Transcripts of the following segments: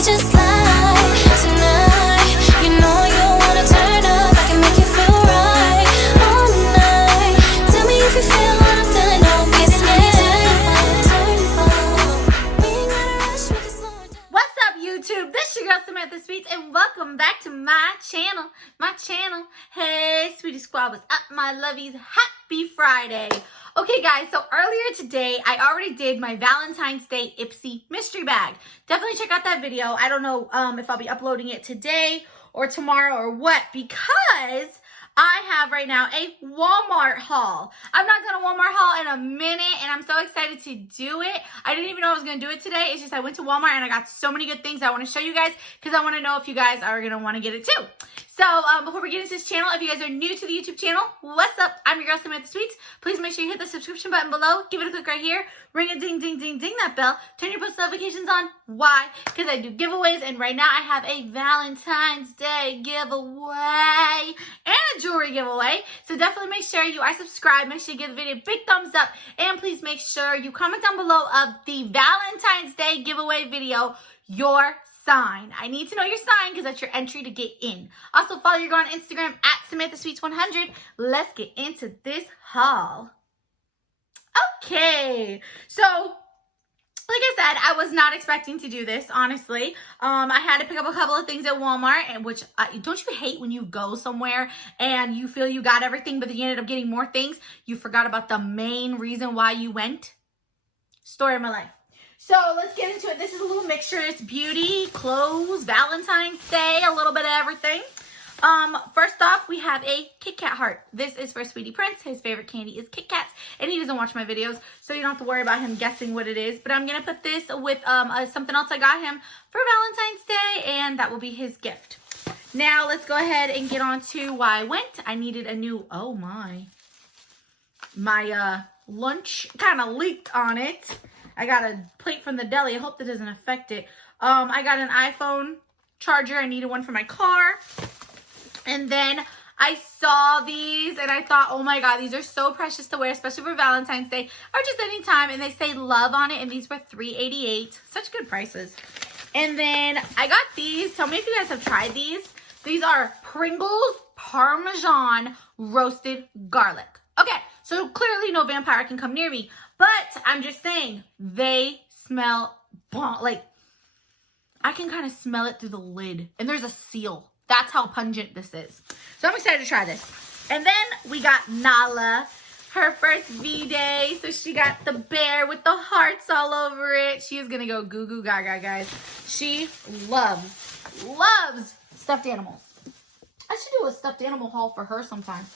we just lie tonight. You know you wanna turn up, I can make you feel right all night. Tell me if you feel what I'm feeling, don't be scared. Turn up. We ain't gotta rush, we can slow it down. What's up, YouTube? This is your girl Samantha Sweets, and welcome back to my channel. Hey, Sweetie Squad, what's up, my lovies? Happy Friday. Okay, guys, so earlier today, I already did my Valentine's Day Ipsy mystery bag. Definitely check out that video. I don't know if I'll be uploading it today or tomorrow or what, because I have right now a Walmart haul. I've not done a Walmart haul in a minute, and I'm so excited to do it. I didn't even know I was going to do it today. It's just I went to Walmart, and I got so many good things I want to show you guys, because I want to know if you guys are going to want to get it too. So before we get into this channel, if you guys are new to the YouTube channel, what's up? I'm your girl Samantha Sweets. Please make sure you hit the subscription button below. Give it a click right here. Ring a ding, ding, ding, ding that bell. Turn your post notifications on. Why? Because I do giveaways, and right now I have a Valentine's Day giveaway and a jewelry giveaway. So definitely make sure you are subscribed. Make sure you give the video a big thumbs up, and please make sure you comment down below of the Valentine's Day giveaway video your sign. I need to know your sign because that's your entry to get in. Also, follow your girl on Instagram at SamanthaSweets100. Let's get into this haul. Okay, so like I said, I was not expecting to do this, honestly. I had to pick up a couple of things at Walmart, and which, don't you hate when you go somewhere and you feel you got everything, but then you ended up getting more things? You forgot about the main reason why you went? Story of my life. So let's get into it. This is a little mixture. It's beauty, clothes, Valentine's Day, a little bit of everything. First off, we have a Kit Kat heart. This is for Sweetie Prince. His favorite candy is Kit Kats, and he doesn't watch my videos, so you don't have to worry about him guessing what it is. But I'm going to put this with something else I got him for Valentine's Day, and that will be his gift. Now, let's go ahead and get on to why I went. I needed a new, oh my lunch kind of leaked on it. I got a plate from the deli. I hope that doesn't affect it. I got an iPhone charger. I needed one for my car. And then I saw these and I thought, oh my God, these are so precious to wear, especially for Valentine's Day or just any time. And they say love on it. And these were $3.88. Such good prices. And then I got these. Tell me if you guys have tried these. These are Pringles Parmesan roasted garlic. Okay, so clearly no vampire can come near me. But I'm just saying, they smell bomb. Like, I can kind of smell it through the lid. And there's a seal. That's how pungent this is. So I'm excited to try this. And then we got Nala, her first V-Day. So she got the bear with the hearts all over it. She is going to go goo goo gaga, guys. She loves stuffed animals. I should do a stuffed animal haul for her sometime.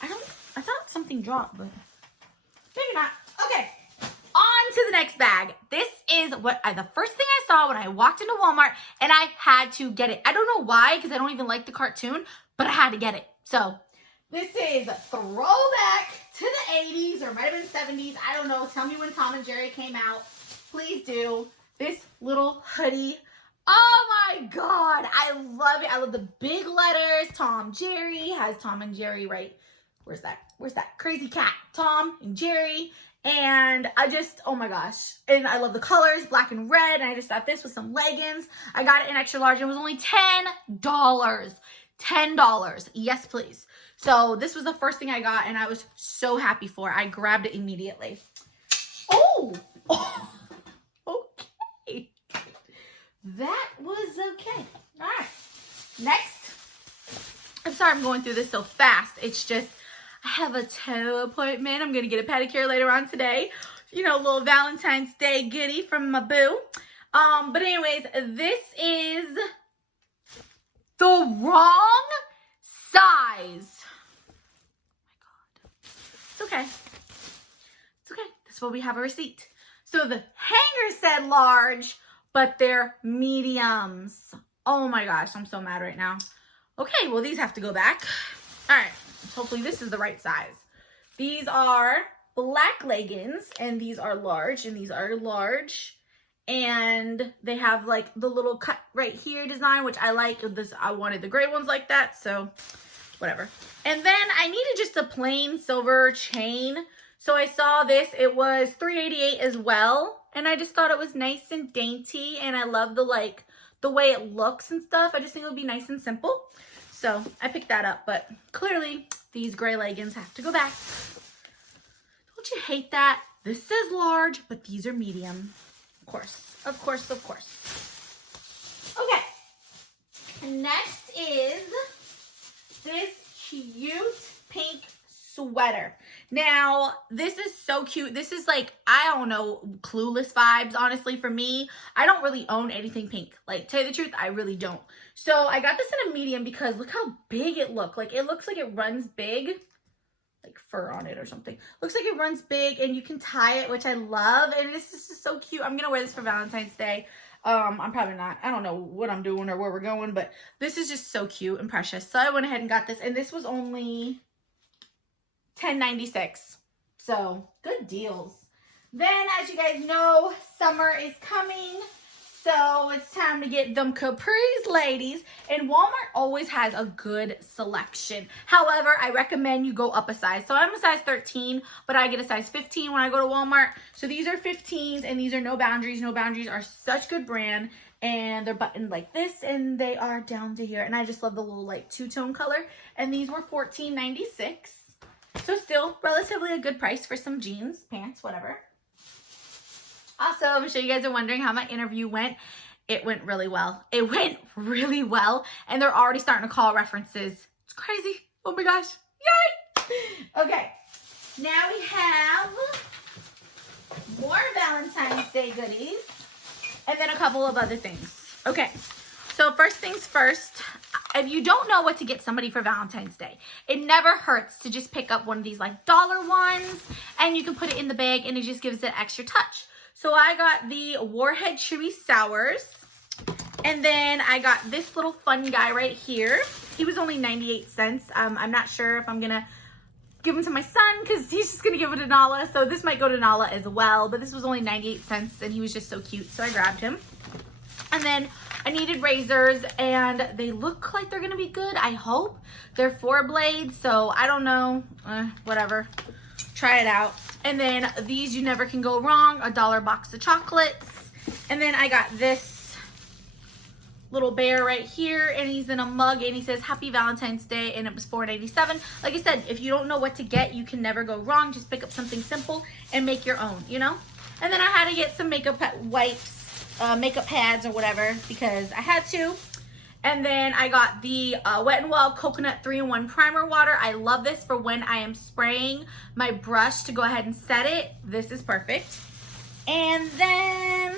I thought something dropped, but maybe not. Okay, on to the next bag. This is the first thing I saw when I walked into Walmart, and I had to get it. I don't know why, because I don't even like the cartoon, but I had to get it. So this is a throwback to the 80s, or might have been 70s. I don't know. Tell me when Tom and Jerry came out. Please do. This little hoodie. Oh my God, I love it. I love the big letters. Tom, Jerry has Tom and Jerry, right? Where's that crazy cat? Tom and Jerry. And I just, oh my gosh. And I love the colors, black and red. And I just got this with some leggings. I got it in extra large. It was only $10. $10. Yes, please. So this was the first thing I got, and I was so happy for it. I grabbed it immediately. Oh, okay. That was okay. All right. Next. I'm sorry I'm going through this so fast. It's just, I have a toe appointment. I'm going to get a pedicure later on today. You know, a little Valentine's Day goodie from my boo. But anyways, this is the wrong size. Oh my God. It's okay. It's okay. That's why we have a receipt. So the hanger said large, but they're mediums. Oh my gosh, I'm so mad right now. Okay, well, these have to go back. All right. Hopefully this is the right size. These are black leggings, and these are large, and these are large. And they have like the little cut right here design, which I like. This, I wanted the gray ones like that, so whatever. And then I needed just a plain silver chain. So I saw this. It was $3.88 as well. And I just thought it was nice and dainty. And I love the the way it looks and stuff. I just think it would be nice and simple. So I picked that up, but clearly these gray leggings have to go back. Don't you hate that? This says large, but these are medium. Of course, of course, of course. Okay. Next is this cute pink sweater. Now, this is so cute. This is like, I don't know, Clueless vibes, honestly, for me. I don't really own anything pink. Like, to tell you the truth, I really don't. So, I got this in a medium because look how big it looks. Like, it looks like it runs big. Like fur on it or something. Looks like it runs big and you can tie it, which I love. And this is so cute. I'm going to wear this for Valentine's Day. I'm probably not. I don't know what I'm doing or where we're going, but this is just so cute and precious. So, I went ahead and got this. And this was only $10.96. So good deals. Then, as you guys know, summer is coming. So it's time to get them capris, ladies. And Walmart always has a good selection. However, I recommend you go up a size. So I'm a size 13, but I get a size 15 when I go to Walmart. So these are 15s and these are No Boundaries. No Boundaries are such good brand. And they're buttoned like this and they are down to here. And I just love the little like two-tone color. And these were $14.96. So still relatively a good price for some jeans, pants, whatever. Also, I'm sure you guys are wondering how my interview went. It went really well. It went really well. And they're already starting to call references. It's crazy. Oh my gosh. Yay! Okay. Now we have more Valentine's Day goodies. And then a couple of other things. Okay. So first things first. If you don't know what to get somebody for Valentine's Day, it never hurts to just pick up one of these like dollar ones. And you can put it in the bag and it just gives it extra touch. So I got the Warhead Chewy Sours. And then I got this little fun guy right here. He was only 98 cents. I'm not sure if I'm going to give him to my son because he's just going to give it to Nala. So this might go to Nala as well. But this was only 98 cents and he was just so cute. So I grabbed him. And then I needed razors and they look like they're going to be good. I hope. They're 4 blades. So I don't know. Whatever. Try it out. And then these, you never can go wrong, a $1 box of chocolates. And then I got this little bear right here, and he's in a mug, and he says Happy Valentine's Day, and it was $4.97. Like I said, if you don't know what to get, you can never go wrong. Just pick up something simple and make your own, you know? And then I had to get some makeup wipes, makeup pads or whatever, because I had to. And then I got the Wet n Wild Coconut 3-in-1 Primer Water. I love this for when I am spraying my brush to go ahead and set it. This is perfect. And then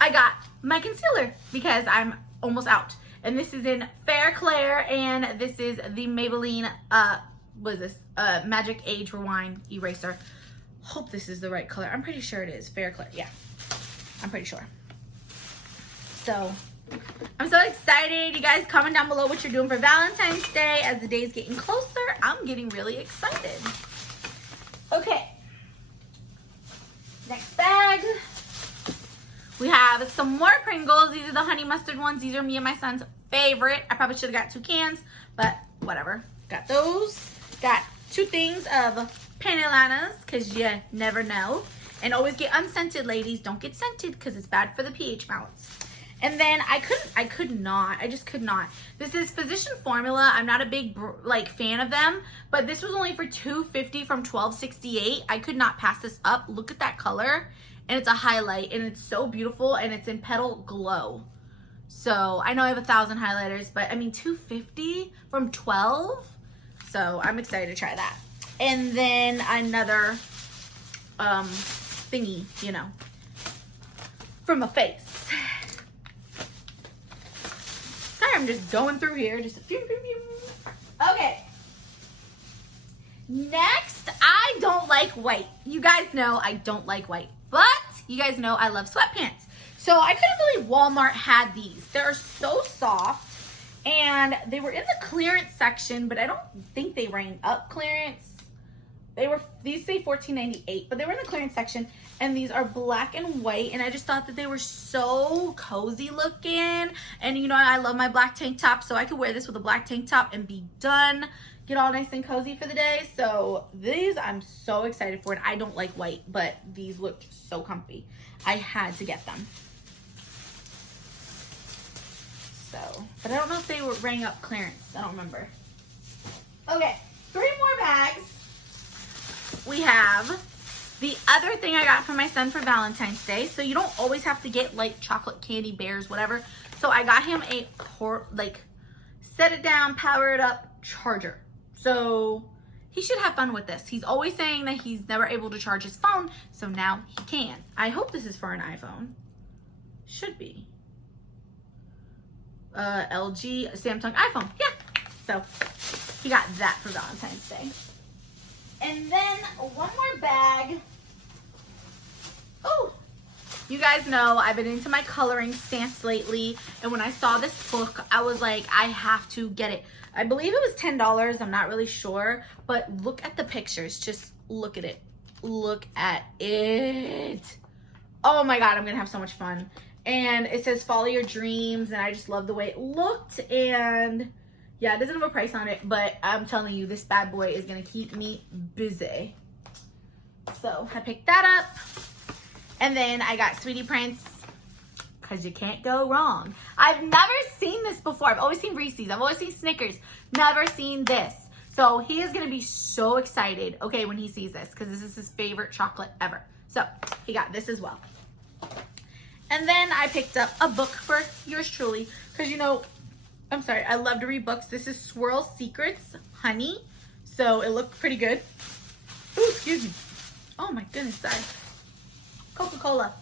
I got my concealer because I'm almost out. And this is in Fair Clair, and this is the Maybelline, what is this? Magic Age Rewind Eraser. Hope this is the right color. I'm pretty sure it is. Fair Clair, yeah. I'm pretty sure. So I'm so excited. You guys comment down below what you're doing for Valentine's Day. As the day's getting closer, I'm getting really excited. Okay. Next bag. We have some more Pringles. These are the honey mustard ones. These are me and my son's favorite. I probably should have got 2 cans, but whatever. Got those. Got 2 things of Panelanas, because you never know. And always get unscented, ladies. Don't get scented because it's bad for the pH balance. And then I just could not. This is Physician Formula. I'm not a big fan of them, but this was only for $2.50 from $12.68. I could not pass this up. Look at that color, and it's a highlight, and it's so beautiful, and it's in Petal Glow. So I know I have 1,000 highlighters, but I mean $2.50 from $12. So I'm excited to try that. And then another thingy, you know, for my face. I'm just going through here. Just a few. Okay. Next, I don't like white. You guys know I don't like white. But you guys know I love sweatpants. So I couldn't believe Walmart had these. They're so soft. And they were in the clearance section, but I don't think they rang up clearance. These say $14.98, but they were in the clearance section, and these are black and white, and I just thought that they were so cozy looking. And you know, I love my black tank top, so I could wear this with a black tank top and be done, get all nice and cozy for the day. So these I'm so excited for, and I don't like white, but these looked so comfy. I had to get them. I don't know if they were rang up clearance. I don't remember. Okay, 3 more bags. We have the other thing I got for my son for Valentine's Day. So you don't always have to get like chocolate candy bears, whatever. So I got him a set it down, power it up charger. So he should have fun with this. He's always saying that he's never able to charge his phone, so now he can. I hope this is for an iPhone. Should be. LG, Samsung, iPhone. Yeah. So he got that for Valentine's Day. And then one more bag. Oh, you guys know I've been into my coloring stance lately. And when I saw this book, I was like, I have to get it. I believe it was $10. I'm not really sure. But look at the pictures. Just look at it. Look at it. Oh my God, I'm going to have so much fun. And it says follow your dreams. And I just love the way it looked. And yeah, it doesn't have a price on it. But I'm telling you, this bad boy is going to keep me busy. So I picked that up. And then I got Sweetie Prince, because you can't go wrong. I've never seen this before. I've always seen Reese's. I've always seen Snickers. Never seen this. So he is going to be so excited, okay, when he sees this, because this is his favorite chocolate ever. So he got this as well. And then I picked up a book for yours truly, because, you know, I'm sorry, I love to read books. This is Swirl Secrets Honey. So it looked pretty good. Ooh, excuse me. Oh my goodness, sorry. Coca-Cola.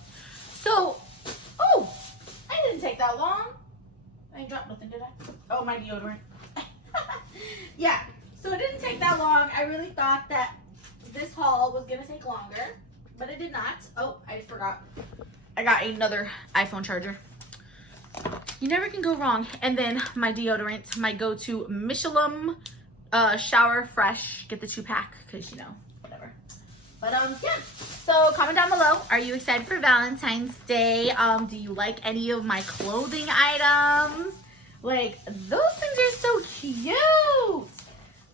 So, oh, I didn't take that long. I dropped nothing, did I? Oh, my deodorant. Yeah, so it didn't take that long. I really thought that this haul was going to take longer, but it did not. Oh, I just forgot. I got another iPhone charger. You never can go wrong. And then my deodorant, my go-to Michelin Shower Fresh. Get the 2-pack because, you know, whatever. But, yeah. So, comment down below. Are you excited for Valentine's Day? Do you like any of my clothing items? Like, those things are so cute.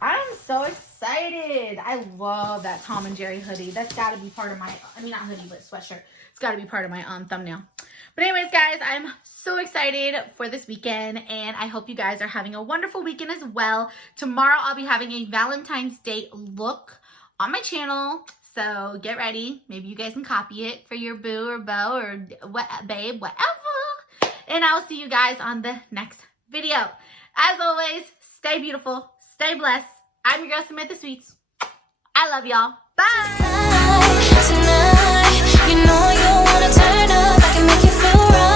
I'm so excited. I love that Tom and Jerry hoodie. That's got to be part of my, I mean, not hoodie, but sweatshirt. It's got to be part of my thumbnail. But anyways, guys, I'm so excited for this weekend, and I hope you guys are having a wonderful weekend as well. Tomorrow, I'll be having a Valentine's Day look on my channel. So get ready. Maybe you guys can copy it for your boo or beau or what, babe, whatever. And I'll see you guys on the next video. As always, stay beautiful, stay blessed. I'm your girl, Samantha Sweets. I love y'all. Bye. Tonight, you know you wanna turn up. I can make you feel right.